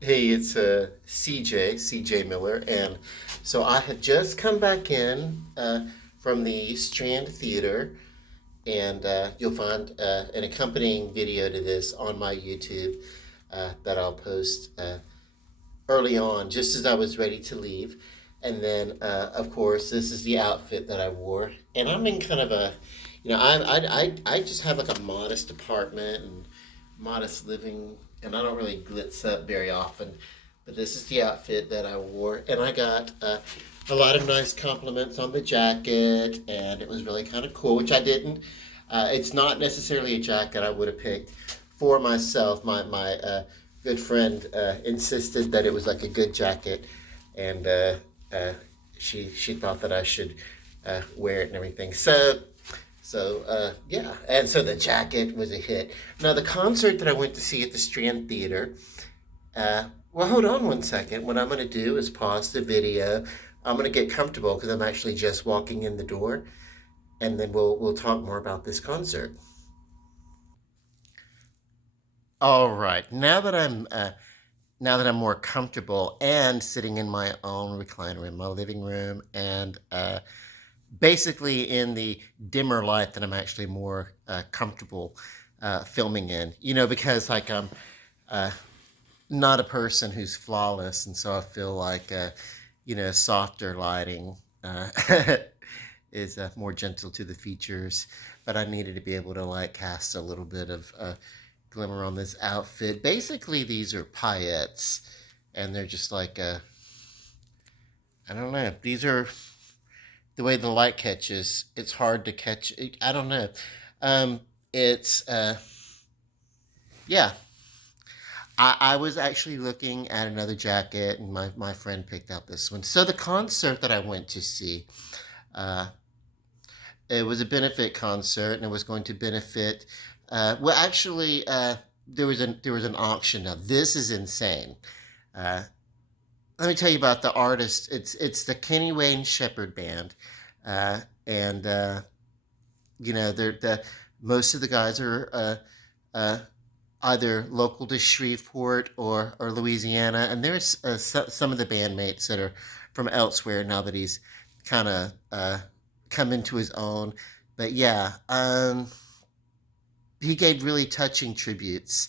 Hey, it's CJ Miller, and so I had just come back in from the Strand Theater, and you'll find an accompanying video to this on my YouTube that I'll post early on, just as I was ready to leave. And then, of course, this is the outfit that I wore, and I'm in kind of a, I just have like a modest apartment and modest living, and I don't really glitz up very often. But this is the outfit that I wore, and I got a lot of nice compliments on the jacket, and it was really kind of cool, which I didn't. It's not necessarily a jacket I would have picked for myself. My good friend insisted that it was like a good jacket, and uh, she thought that I should wear it and everything. So yeah, and so the jacket was a hit. Now the concert that I went to see at the Strand Theater. Well, hold on one second. What I'm going to do is pause the video. I'm going to get comfortable because I'm actually just walking in the door, and then we'll talk more about this concert. All right. Now that I'm more comfortable and sitting in my own recliner in my living room, and basically in the dimmer light that I'm actually more comfortable filming in. Because like I'm uh, not a person who's flawless, and so I feel like softer lighting is more gentle to the features. But I needed to be able to like cast a little bit of glimmer on this outfit. Basically, these are paillettes, and they're just like I don't know. These are the way the light catches. It's hard to catch. I don't know. It's Yeah. I was actually looking at another jacket, and my friend picked out this one. So the concert that I went to see, uh, it was a benefit concert, and it was going to benefit. Well, actually, there was an auction. Now this is insane. Uh, Let me tell you about the artist. It's the Kenny Wayne Shepherd Band, and they're the most of the guys are uh, either local to Shreveport or Louisiana, and there's some of the bandmates that are from elsewhere now that he's kind of come into his own. But yeah, he gave really touching tributes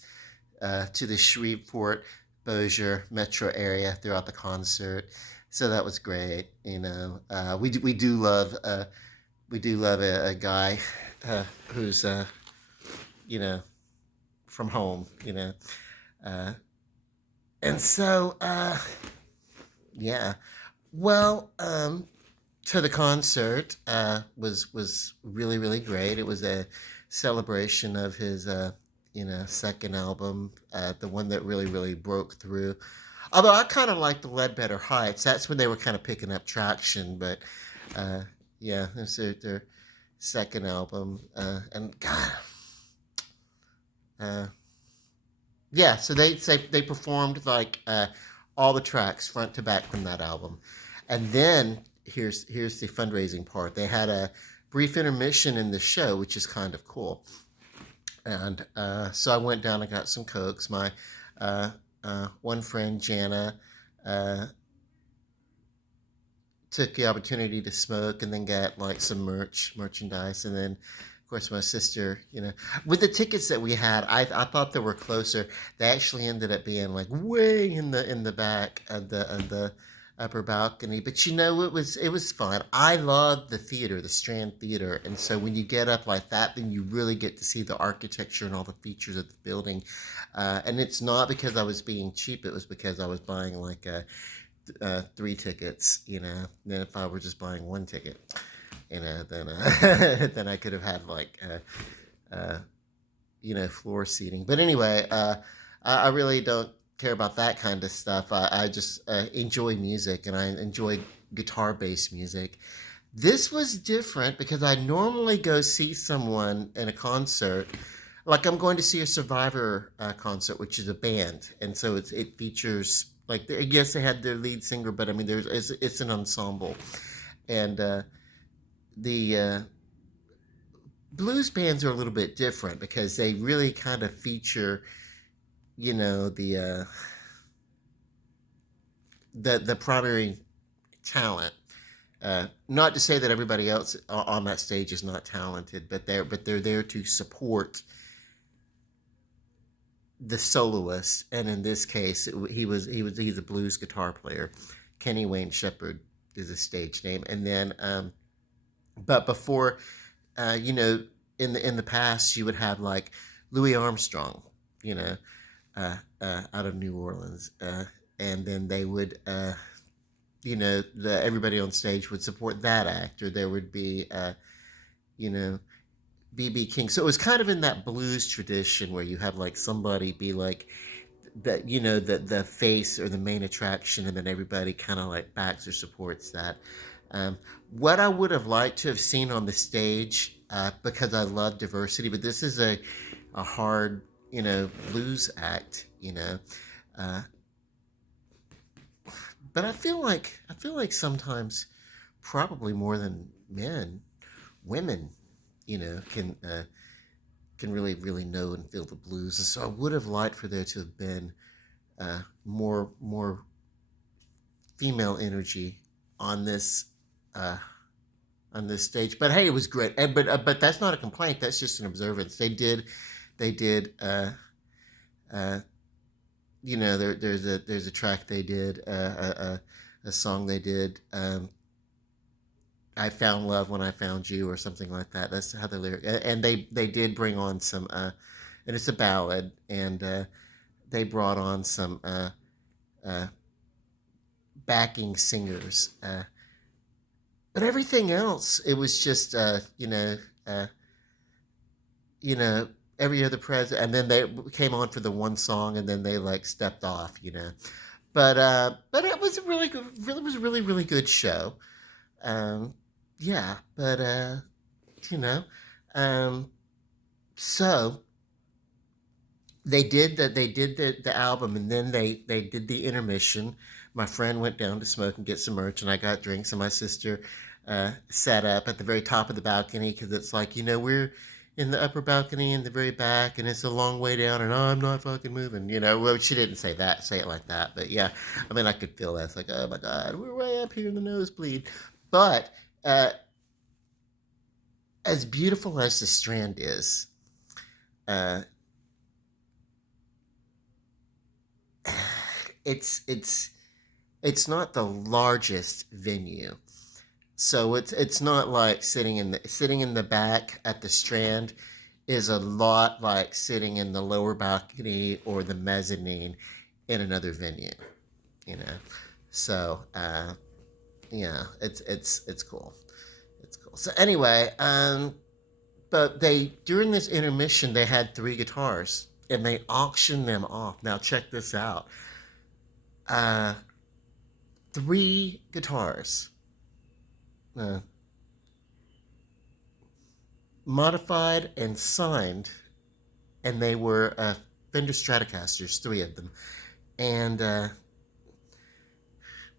to the Shreveport Bossier metro area throughout the concert. So that was great. We do love a guy who's you know from home. Uh, and so yeah. Well, so the concert was really really great. It was a celebration of his second album, the one that really really broke through. Although I kind of like the Ledbetter Heights. That's when they were kind of picking up traction. But uh, yeah, it's their second album, and God, uh, yeah. So they performed like all the tracks front to back from that album, and then here's the fundraising part. They had a brief intermission in the show, which is kind of cool. And so I went down and got some cokes. My uh, one friend Jana uh, took the opportunity to smoke and then get like some merchandise, and then of course my sister, with the tickets that we had, I thought they were closer. They actually ended up being like way in the back of the upper balcony. But it was fun. I love the theater, the Strand Theater, and so when you get up like that, then you really get to see the architecture and all the features of the building. And it's not because I was being cheap, it was because I was buying like a three tickets, than if I were just buying one ticket, then then I could have had like floor seating. But anyway, I really don't care about that kind of stuff. I just enjoy music, and I enjoy guitar based music. This was different because I normally go see someone in a concert. Like I'm going to see a Survivor concert, which is a band, and so it features like yes, they had their lead singer, but I mean it's an ensemble, and the blues bands are a little bit different because they really kind of feature the the primary talent. Not to say that everybody else on that stage is not talented, but they're there to support the soloist. And in this case, he's a blues guitar player. Kenny Wayne Shepherd is a stage name, and then but before, you know, in the past, you would have like Louis Armstrong, you know, out of New Orleans, and then they would, you know, everybody on stage would support that act, or there would be, you know, BB King. So it was kind of in that blues tradition where you have like somebody be like that, you know, the face or the main attraction, and then everybody kind of like backs or supports that. What I would have liked to have seen on the stage, because I love diversity, but this is a hard, you know, blues act, you know. Uh, but I feel like sometimes, probably more than men, women, you know, can really know and feel the blues. And so I would have liked for there to have been more female energy on this uh, on this stage. But hey, it was great. But that's not a complaint. That's just an observance. They did. Uh, you know, there's a track they did, a song they did. I found love when I found you, or something like that. That's how the lyric. And they did bring on some, and it's a ballad, and they brought on some uh, backing singers. But everything else, it was just, uh, you know, every other president, and then they came on for the one song, and then they like stepped off, you know. But it was a really good, really was a really good show. Um, yeah, but you know, um, so they did the album, and then they did the intermission. My friend went down to smoke and get some merch, and I got drinks, and my sister sat up at the very top of the balcony, because it's like, you know, we're in the upper balcony in the very back, and it's a long way down, and I'm not fucking moving, you know. Well, she didn't say it like that, but yeah, I mean, I could feel that. It's like, oh my god, we're way up here in the nosebleed. But uh, as beautiful as the Strand is, uh, it's it's not the largest venue. So it's not like sitting in the back at the Strand is a lot like sitting in the lower balcony or the mezzanine in another venue, you know. So yeah, it's cool. It's cool. So anyway, but they during this intermission they had three guitars, and they auctioned them off. Now check this out. Uh, three guitars. Uh, Modified and signed, and they were Fender Stratocasters, three of them. And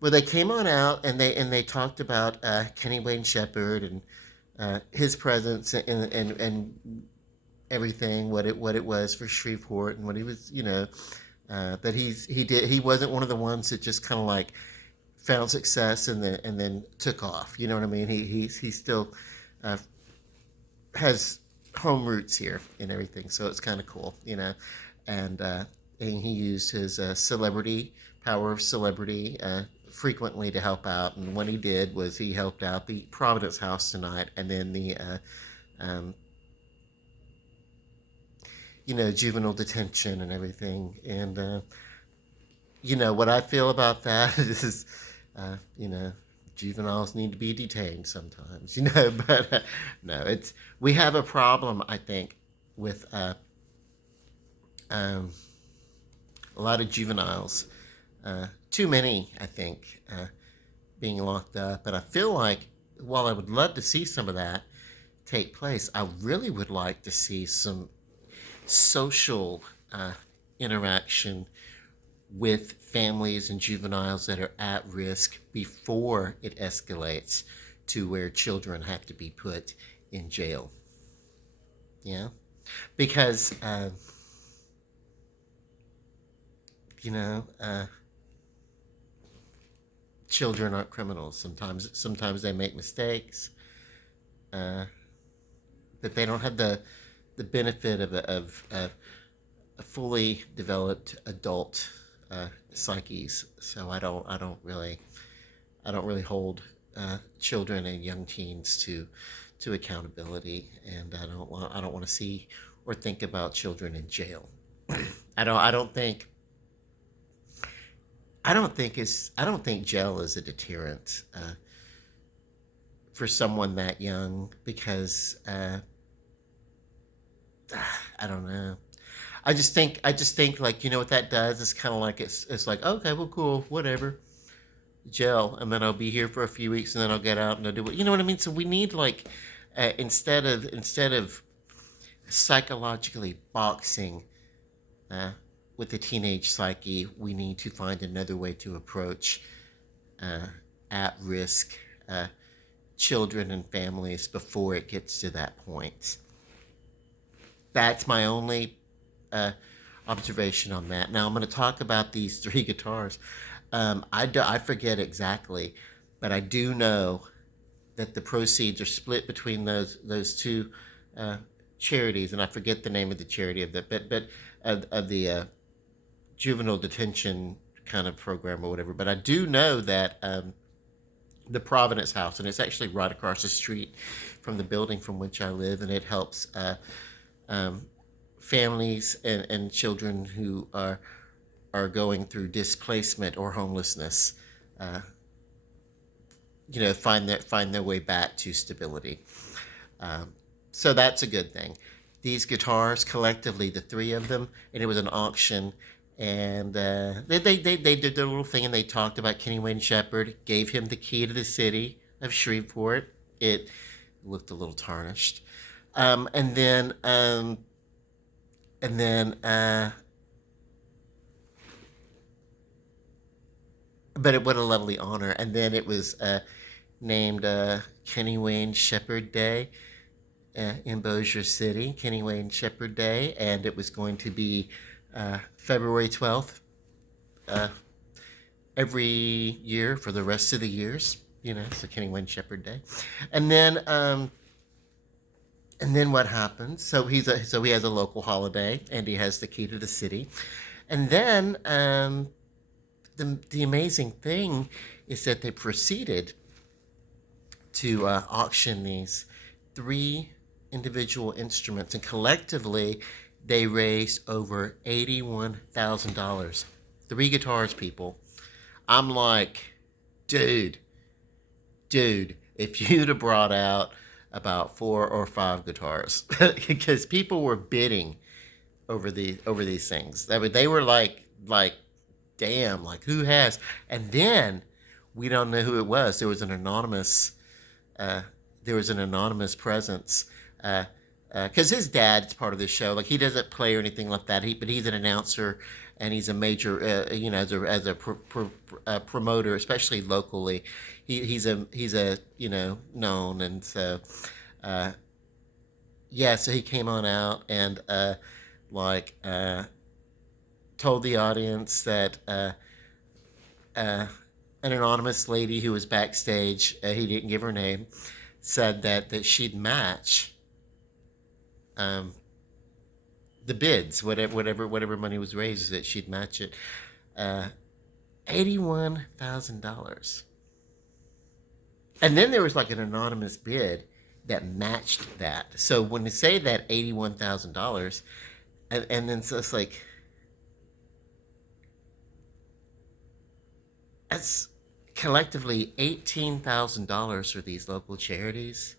well, they came on out, and they talked about Kenny Wayne Shepherd, and his presence, and everything, what it was for Shreveport, and what he was, you know, that he wasn't one of the ones that just kind of like found success and then took off. You know what I mean? He still uh, has home roots here and everything, so it's kind of cool, you know. And and he used his celebrity power of celebrity frequently to help out. And what he did was he helped out the Providence House tonight, and then the um, you know, juvenile detention and everything. And you know what I feel about that is, you know, juveniles need to be detained sometimes, you know. But no, it's we have a problem, I think, with um, a lot of juveniles. Too many, I think, being locked up. And I feel like, while I would love to see some of that take place, I really would like to see some social interaction with families and juveniles that are at risk before it escalates to where children have to be put in jail. Yeah, because you know, children aren't criminals. Sometimes they make mistakes, uh, that they don't have the benefit of a fully developed adult psyches. So I don't really hold children and young teens to accountability, and I don't want to see or think about children in jail. I don't think I don't think jail is a deterrent for someone that young, because I don't know. I just think, like, you know what that does? It's kind of like it's like, okay, well, cool, whatever, jail, and then I'll be here for a few weeks, and then I'll get out and I'll do what, you know what I mean. So we need, like, instead of psychologically boxing uh, with the teenage psyche, we need to find another way to approach uh, at risk uh, children and families before it gets to that point. That's my only uh, observation on that. Now I'm going to talk about these three guitars. I forget exactly, but I do know that the proceeds are split between those two uh, charities, and I forget the name of the charity of that, but of the juvenile detention kind of program or whatever. But I do know that the Providence House, and it's actually right across the street from the building from which I live, and it helps um, families and children who are going through displacement or homelessness, uh, find their way back to stability. Um, so that's a good thing. These guitars collectively, the three of them, and it was an auction, and they did their little thing, and they talked about Kenny Wayne Shepherd, gave him the key to the city of Shreveport. It looked a little tarnished, um, and then um, and then but what a lovely honor. And then it was named Kenny Wayne Shepherd Day in Bossier City, Kenny Wayne Shepherd Day, and it was going to be February 12th uh, every year for the rest of the years. So Kenny Wayne Shepherd Day, and then what happens? So he has a local holiday, and he has the key to the city, and then the amazing thing is that they proceeded to auction these three individual instruments, and collectively they raised over $81,000. Three guitars, people. I'm like, dude, if you'd have brought out about four or five guitars, because people were bidding over these things. They were like, damn, like, who has? And then we don't know who it was. Uh, there was an anonymous presence. Because his dad's part of this show. Like, he doesn't play or anything like that. But he's an announcer, and he's a major, as a promoter, especially locally. He's a known, and so uh, yeah. So he came on out and like told the audience that uh, an anonymous lady who was backstage, he didn't give her name, said that she'd match um, the bids, whatever money was raised, that she'd match it. Uh, $81,000. And then there was like an anonymous bid that matched that. So when they say that $81,000, and then so it's like, that's collectively $18,000 for these local charities.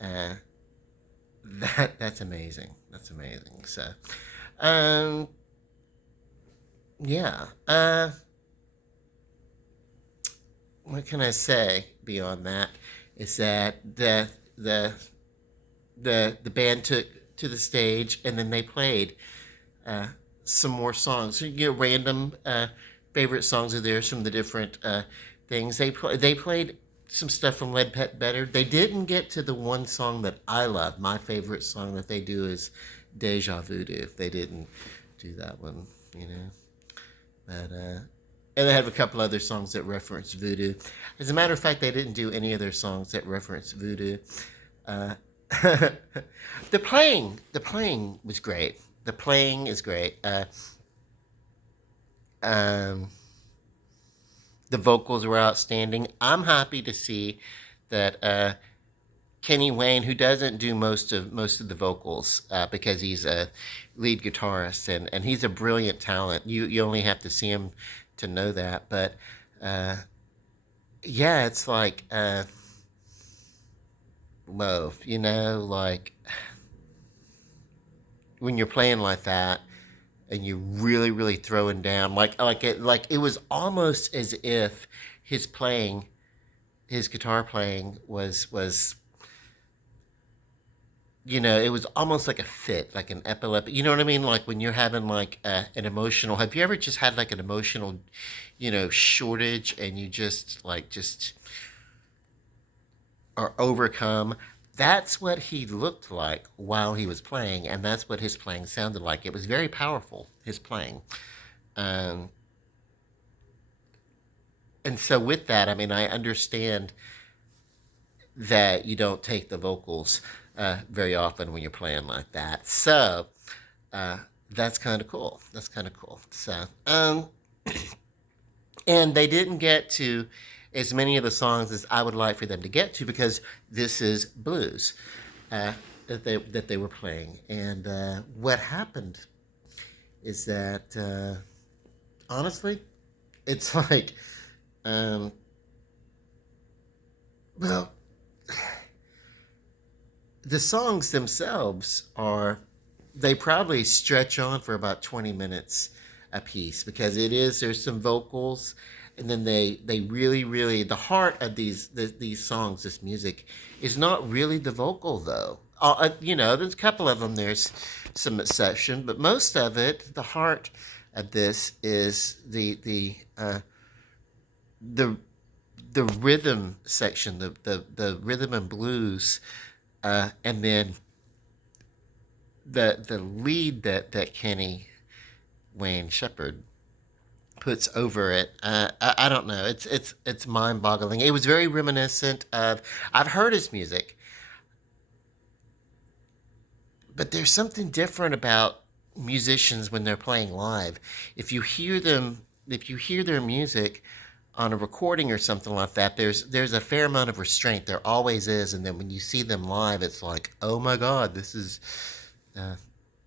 Uh, that's amazing. That's amazing. So, um, yeah. What can I say beyond that? Is that the band took to the stage, and then they played uh, some more songs. So you get random favorite songs of theirs from the different things. They played some stuff from Lead Pet Better. They didn't get to the one song that I love. My favorite song that they do is Deja Voodoo. They didn't do that one, you know. But And they have a couple other songs that reference voodoo. As a matter of fact, they didn't do any of their songs that reference voodoo. Uh, the playing was great. The playing is great. Um, the vocals were outstanding. I'm happy to see that Kenny Wayne, who doesn't do most of the vocals because he's a lead guitarist and he's a brilliant talent. You only have to see him to know that. But uh, yeah, it's like love, like when you're playing like that and you're really really throwing down, like it was almost as if his playing, his guitar playing was it was almost like a fit, like an epileptic. You know what I mean? Like when you're having like an emotional. Have you ever just had like an emotional, shortage, and you just are overcome? That's what he looked like while he was playing, and that's what his playing sounded like. It was very powerful, his playing. Um, and so with that, I mean, I understand that you don't take the vocals very often when you're playing like that. So uh, that's kind of cool. That's kind of cool. And they didn't get to as many of the songs as I would like for them to get to because this is blues uh, that they were playing. And what happened is that honestly, it's like, um, well, the songs themselves are, they probably stretch on for about 20 minutes a piece because there's some vocals, and then they really really, the heart of these songs, this music is not really the vocal though. There's a couple of them, there's some exception, but most of it, the heart of this is the the rhythm section, the rhythm and blues, and then the lead that Kenny Wayne Shepherd puts over it. I don't know. It's mind boggling. It was very reminiscent of. I've heard his music, but there's something different about musicians when they're playing live. If you hear them, if you hear their music on a recording or something like that, there's a fair amount of restraint. There always is, and then when you see them live, it's like, oh my God, this is uh,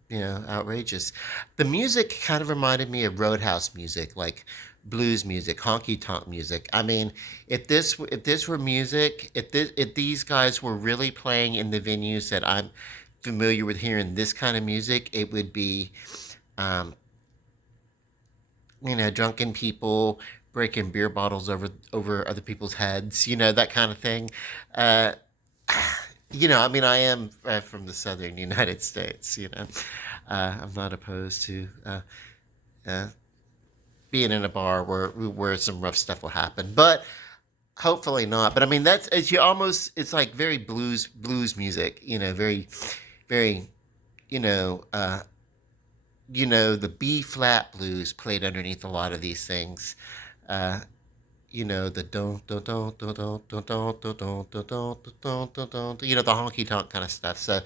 outrageous. The music kind of reminded me of Roadhouse music, like blues music, honky tonk music. I mean, if this were music, if these guys were really playing in the venues that I'm familiar with hearing this kind of music, it would be, um, drunken people breaking beer bottles over other people's heads, that kind of thing. Uh, I mean, I am from the southern United States. I'm not opposed to uh, being in a bar where some rough stuff will happen, but hopefully not. But I mean, it's like very blues music. Very very you know uh, the B flat blues played underneath a lot of these things. Uh, the don't don't don't don't don't don't don't don't don't don't don't don't don't, the honky tonk kind of stuff. So,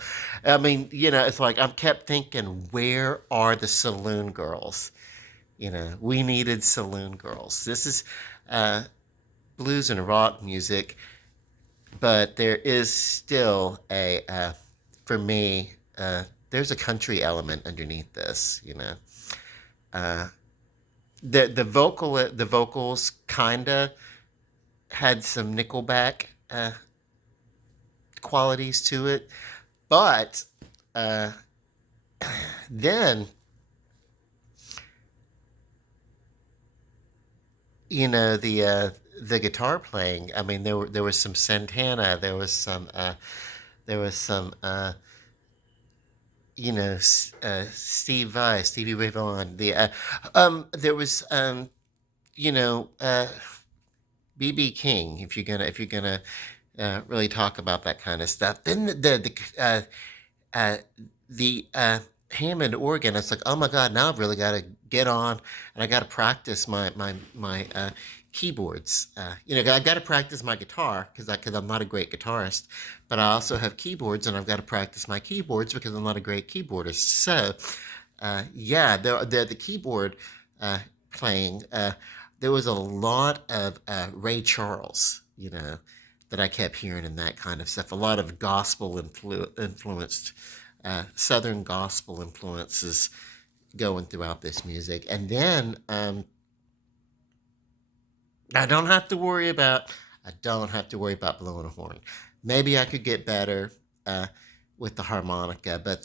I mean, it's like I kept thinking, where are the saloon girls? We needed saloon girls. This is uh, blues and rock music, but there is still for me, there's a country element underneath this. Uh, the vocals kinda had some Nickelback qualities to it, but uh, then the guitar playing. I mean, there was some Santana, there was some Stevie Ray Vaughan. There was BB King. If you're gonna really talk about that kind of stuff, then the Hammond organ. It's like, oh my God, now I've really got to get on and I got to practice my keyboards. I got to practice my guitar because I'm not a great guitarist, but I also have keyboards and I've got to practice my keyboards because I'm not a great keyboardist. So, yeah, the keyboard uh, playing. There was a lot of Ray Charles, that I kept hearing and that kind of stuff. A lot of gospel influenced, Southern gospel influences going throughout this music. And then I don't have to worry about blowing a horn. Maybe I could get better with the harmonica, but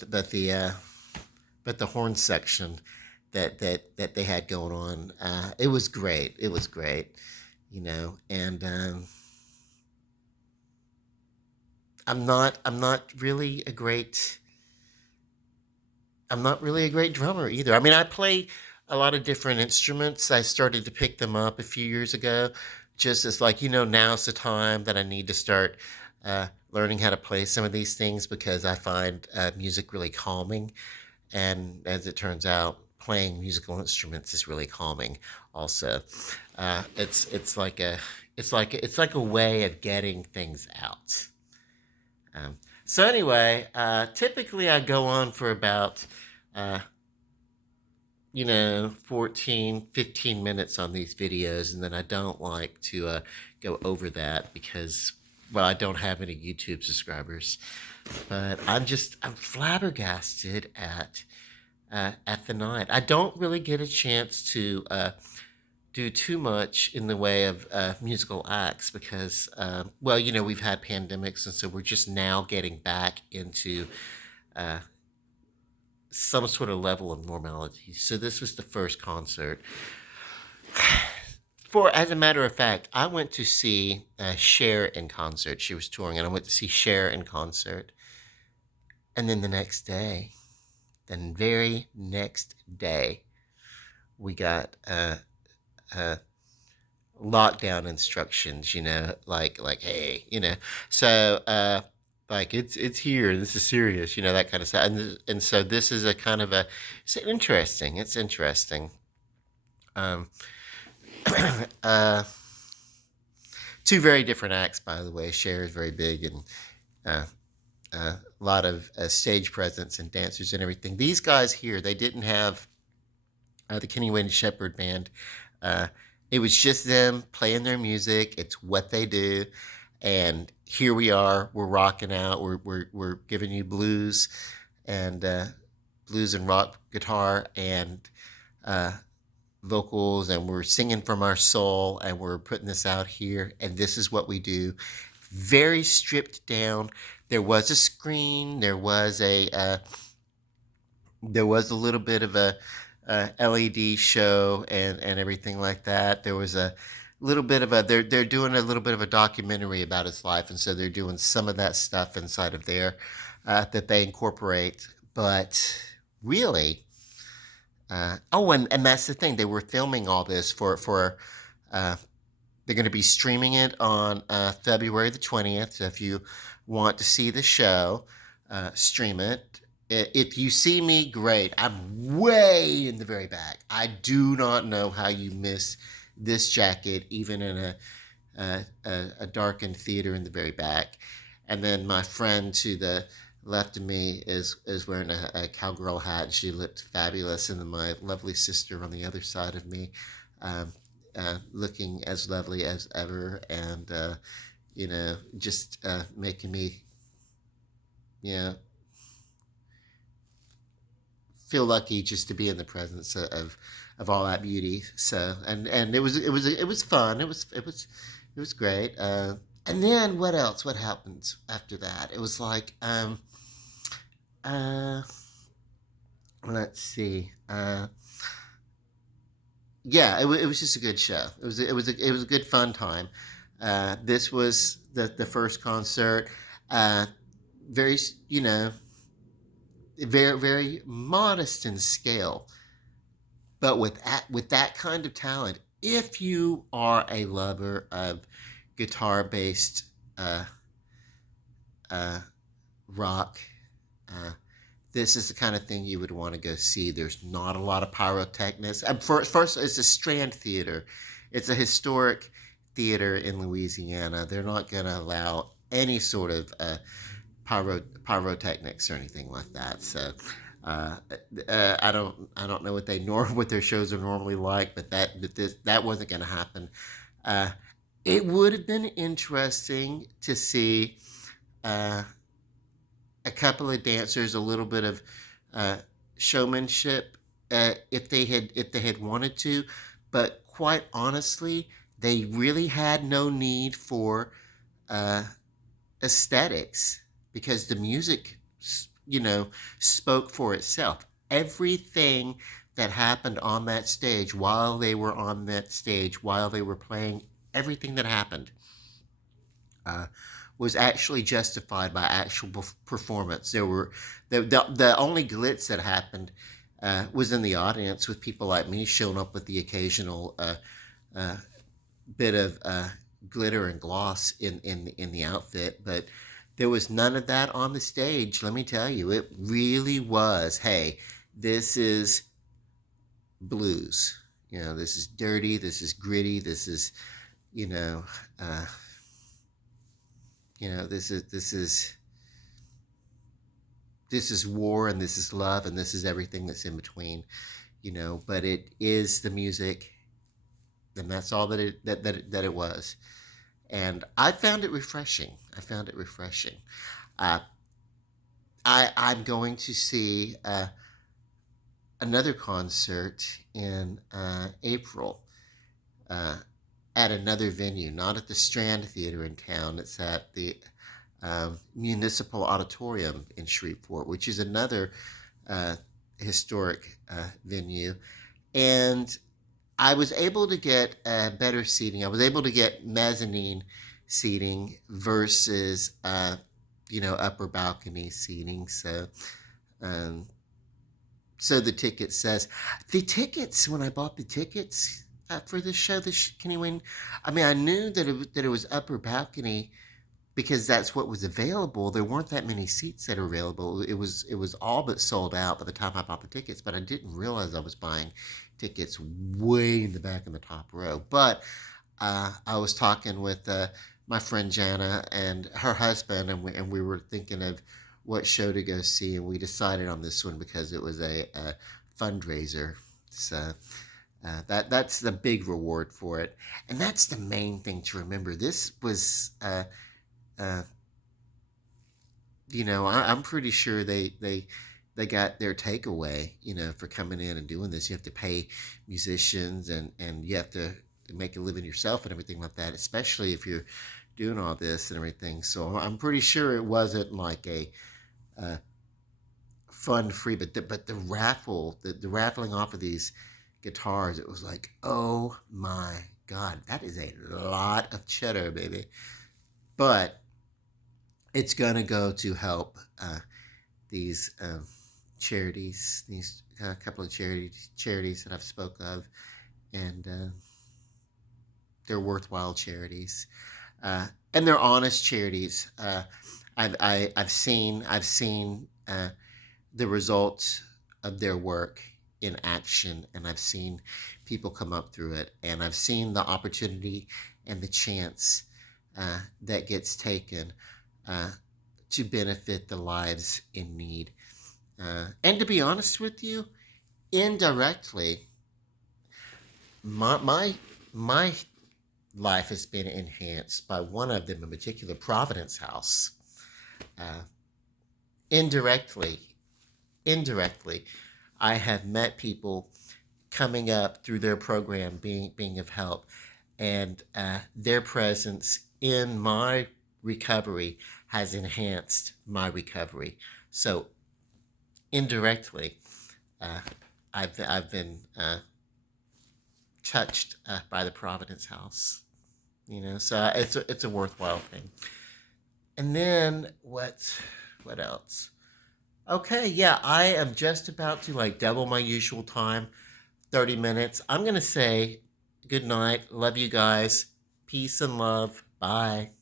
the horn section that they had going on, it was great. It was great, and I'm not really a great drummer either. I mean, I play a lot of different instruments. I started to pick them up a few years ago, just as like, now's the time that I need to start learning how to play some of these things because I find music really calming. And as it turns out, playing musical instruments is really calming. Also, it's like a way of getting things out. So anyway, typically I go on for about, uh, 14, 15 minutes on these videos, and then I don't like to go over that because, well, I don't have any YouTube subscribers. But I'm flabbergasted at the night. I don't really get a chance to do too much in the way of musical acts because, well, we've had pandemics, and so we're just now getting back into uh, some sort of level of normality. So this was the first concert. As a matter of fact, I went to see Cher in concert. She was touring, and I went to see Cher in concert. And then the very next day, we got uh, lockdown instructions, like hey, so like it's here, this is serious, that kind of stuff. And so this is a kind of a it's interesting. Um uh Two very different acts, by the way. Cher is very big and uh a lot of stage presence and dancers and everything. These guys here, they didn't have the Kenny Wayne Shepherd band. Uh, it was just them playing their music. It's what they do. And here we are. We're rocking out. We're giving you and blues and rock guitar and uh, vocals, and we're singing from our soul, and we're putting this out here. And this is what we do. Very stripped down. There was a screen. There was a little bit of a LED show and everything like that. There was a little bit of a they're doing a little bit of a documentary about his life, and so they're doing some of that stuff inside of there that they incorporate. But really, and that's the thing. They were filming all this for uh, they're going to be streaming it on February the 20th. So if you want to see the show, stream it. If you see me, great. I'm way in the very back. I do not know how you miss this jacket, even in a darkened theater in the very back. And then my friend to the left of me is wearing a cowgirl hat. She looked fabulous. And then my lovely sister on the other side of me, um, looking as lovely as ever, and just making me, you know, feel lucky just to be in the presence of all that beauty. So and it was fun. It was great. And then what else? What happened after that? It was like uh, let's see. Yeah, it was just a good show. It was a good fun time. This was the first concert. Uh, very very very modest in scale, but with that kind of talent, if you are a lover of guitar based uh, uh, rock, uh, this is the kind of thing you would want to go see. There's not a lot of pyrotechnics. First, it's a Strand Theater. It's a historic theater in Louisiana. They're not going to allow any sort of pyrotechnics or anything like that. So uh, I don't know what their shows are normally like, but that wasn't going to happen. Uh, it would have been interesting to see uh, a couple of dancers, a little bit of uh, showmanship, if they had wanted to, but quite honestly, they really had no need for uh, aesthetics because the music, you know, spoke for itself. Everything that happened on that stage, while they were on that stage, while they were playing, everything that happened uh, was actually justified by actual performance. The only glitz that happened was in the audience, with people like me showing up with the occasional uh, bit of glitter and gloss in the outfit, but there was none of that on the stage. Let me tell you, it really was. Hey, this is blues. This is dirty. This is gritty. This is, you know, uh, this is war, and this is love, and this is everything that's in between. But it is the music, and that's all that it was. And I found it refreshing. Uh, I'm going to see another concert in April uh, at another venue, not at the Strand Theater in town. It's at the Municipal Auditorium in Shreveport, which is another uh, historic venue. And I was able to get better seating. I was able to get mezzanine seating versus, upper balcony seating. Um, so the tickets, when I bought the tickets for this show, Kenny Wayne, I mean, I knew that it was upper balcony because that's what was available. There weren't that many seats that are available. It was all but sold out by the time I bought the tickets, but I didn't realize I was buying tickets way in the back in the top row. But I was talking with my friend Jana and her husband, and we were thinking of what show to go see, and we decided on this one because it was a fundraiser. So that's the big reward for it, and that's the main thing to remember. This was. Uh, I'm pretty sure they got their takeaway, for coming in and doing this. You have to pay musicians, and you have to make a living yourself and everything like that, especially if you're doing all this and everything. So I'm pretty sure it wasn't like a fun free, but the raffle, the raffling off of these guitars, it was like, oh my God, that is a lot of cheddar, baby. But it's gonna go to help these charities, these couple of charities that I've spoke of, and they're worthwhile charities, and they're honest charities. I've seen the results of their work in action, and I've seen people come up through it, and I've seen the opportunity and the chance that gets taken uh, to benefit the lives in need. And to be honest with you, indirectly, my life has been enhanced by one of them in particular, Providence House. Uh, indirectly, indirectly, I have met people coming up through their program, being of help, and their presence in my recovery has enhanced my recovery. So indirectly, uh, I've been touched by the Providence House. So it's a worthwhile thing. And then what else? Okay, yeah, I am just about to like double my usual time, 30 minutes. I'm gonna say good night. Love you guys. Peace and love. Bye.